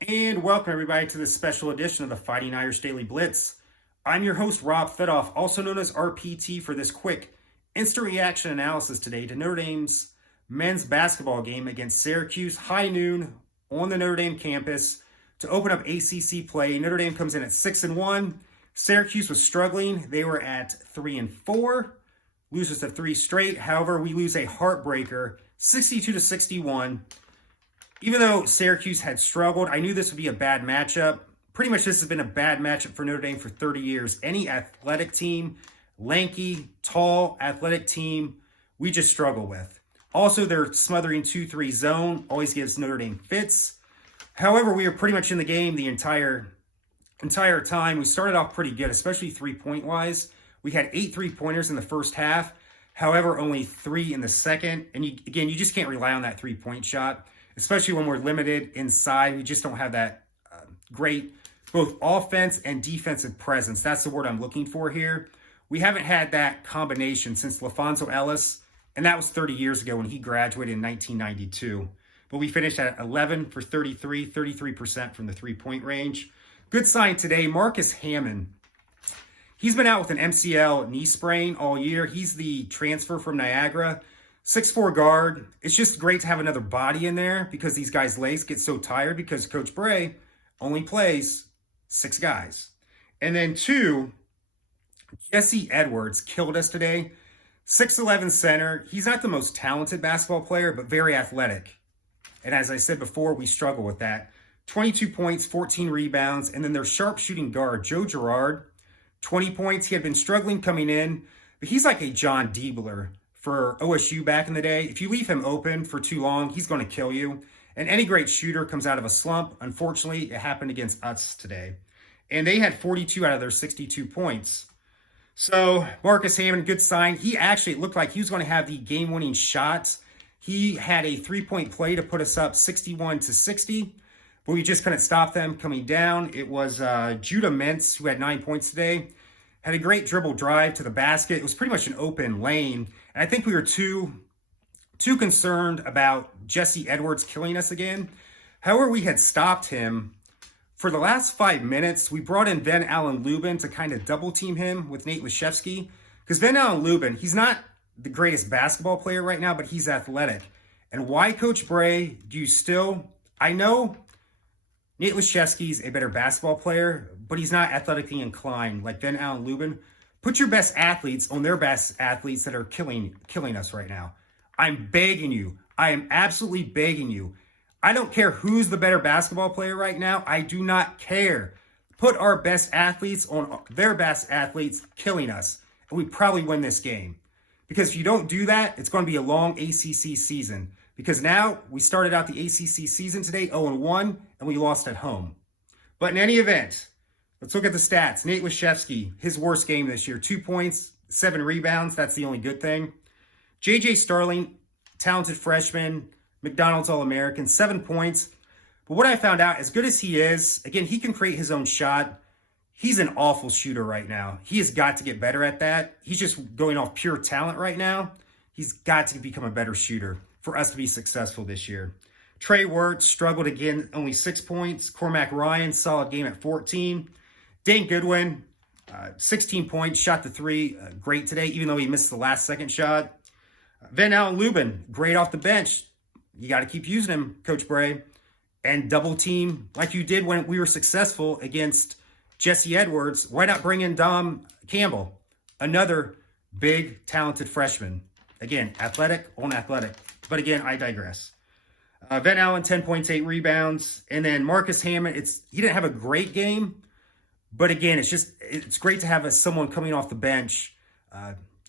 And welcome everybody to this special edition of the Fighting Irish Daily Blitz. I'm your host Rob Fedoff, also known as RPT, for this quick instant reaction analysis today to Notre Dame's men's basketball game against Syracuse, high noon on the Notre Dame campus to open up ACC play. Notre Dame comes in at 6-1. Syracuse was struggling. They were at 3-4, loses to 3 straight. However, we lose a heartbreaker, 62-61. Even though Syracuse had struggled, I knew this would be a bad matchup. Pretty much this has been a bad matchup for Notre Dame for 30 years. Any athletic team, lanky, tall, athletic team, we just struggle with. Also, their smothering 2-3 zone always gives Notre Dame fits. However, we were pretty much in the game the entire time. We started off pretty good, especially three-point wise. We had 8 3-pointers in the first half. However, only 3 in the second. And you just can't rely on that three-point shot, especially when we're limited inside. We just don't have that great both offense and defensive presence. That's the word I'm looking for here. We haven't had that combination since LaFonso Ellis, and that was 30 years ago when he graduated in 1992. But we finished at 11 for 33, 33% from the three-point range. Good sign today, Marcus Hammond. He's been out with an MCL knee sprain all year. He's the transfer from Niagara. 6'4" guard. It's just great to have another body in there because these guys' legs get so tired because Coach Bray only plays 6 guys. And then 2, Jesse Edwards killed us today. 6'11" center. He's not the most talented basketball player, but very athletic. And as I said before, we struggle with that. 22 points, 14 rebounds. And then their sharpshooting guard, Joe Girard, 20 points. He had been struggling coming in, but he's like a John Diebler for OSU back in the day. If you leave him open for too long, he's going to kill you. And any great shooter comes out of a slump. Unfortunately, it happened against us today. And they had 42 out of their 62 points. So Marcus Hammond, good sign. He actually looked like he was going to have the game-winning shots. He had a 3-point play to put us up 61-60, but we just couldn't stop them coming down. It was Judah Mintz, who had 9 points today. Had a great dribble drive to the basket. It was pretty much an open lane. And I think we were too concerned about Jesse Edwards killing us again. However, we had stopped him. For the last 5 minutes, we brought in Van Allen Lubin to kind of double team him with Nate Laszewski. Because Van Allen Lubin, he's not the greatest basketball player right now, but he's athletic. And why, Coach Bray, do you still... I know Nate Laszewski's a better basketball player, but he's not athletically inclined like Van Allen Lubin. Put your best athletes on their best athletes that are killing us right now. I'm begging you. I am absolutely begging you. I don't care who's the better basketball player right now. I do not care. Put our best athletes on their best athletes killing us, and we probably win this game. Because if you don't do that, it's going to be a long ACC season. Because now we started out the ACC season today 0-1, and we lost at home. But in any event, let's look at the stats. Nate Laszewski, his worst game this year. 2 points, 7 rebounds. That's the only good thing. J.J. Starling, talented freshman, McDonald's All-American, 7 points. But what I found out, as good as he is, again, he can create his own shot. He's an awful shooter right now. He has got to get better at that. He's just going off pure talent right now. He's got to become a better shooter for us to be successful this year. Trey Wirtz struggled again, only 6 points. Cormac Ryan, solid game at 14. Dane Goodwin, 16 points, shot the 3, great today, even though he missed the last second shot. Van Allen Lubin, great off the bench. You got to keep using him, Coach Bray. And double team like you did when we were successful against Jesse Edwards. Why not bring in Dom Campbell, another big, talented freshman? Again, athletic on athletic. But again, I digress. Van Allen, 10 points, 8 rebounds. And then Marcus Hammond, he didn't have a great game. But again, it's great to have someone coming off the bench.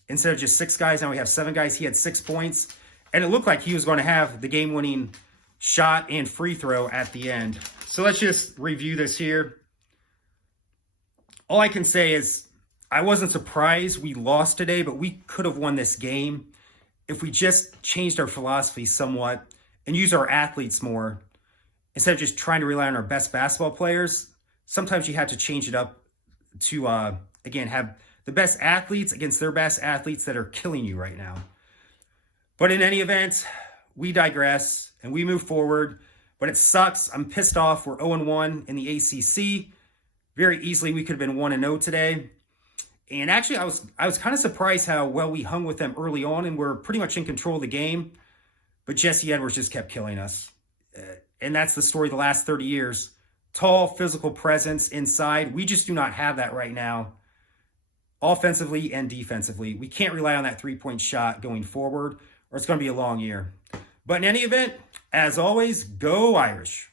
Instead of just 6 guys, now we have 7 guys. He had 6 points. And it looked like he was going to have the game-winning shot and free throw at the end. So let's just review this here. All I can say is I wasn't surprised we lost today, but we could have won this game if we just changed our philosophy somewhat and used our athletes more instead of just trying to rely on our best basketball players. Sometimes you have to change it up to, again, have the best athletes against their best athletes that are killing you right now. But in any event, we digress and we move forward. But it sucks. I'm pissed off. We're 0-1 in the ACC. Very easily, we could have been 1-0 today. And actually, I was kind of surprised how well we hung with them early on, and we're pretty much in control of the game. But Jesse Edwards just kept killing us. And that's the story of the last 30 years. Tall, physical presence inside. We just do not have that right now, offensively and defensively. We can't rely on that three-point shot going forward, or it's going to be a long year. But in any event, as always, go Irish.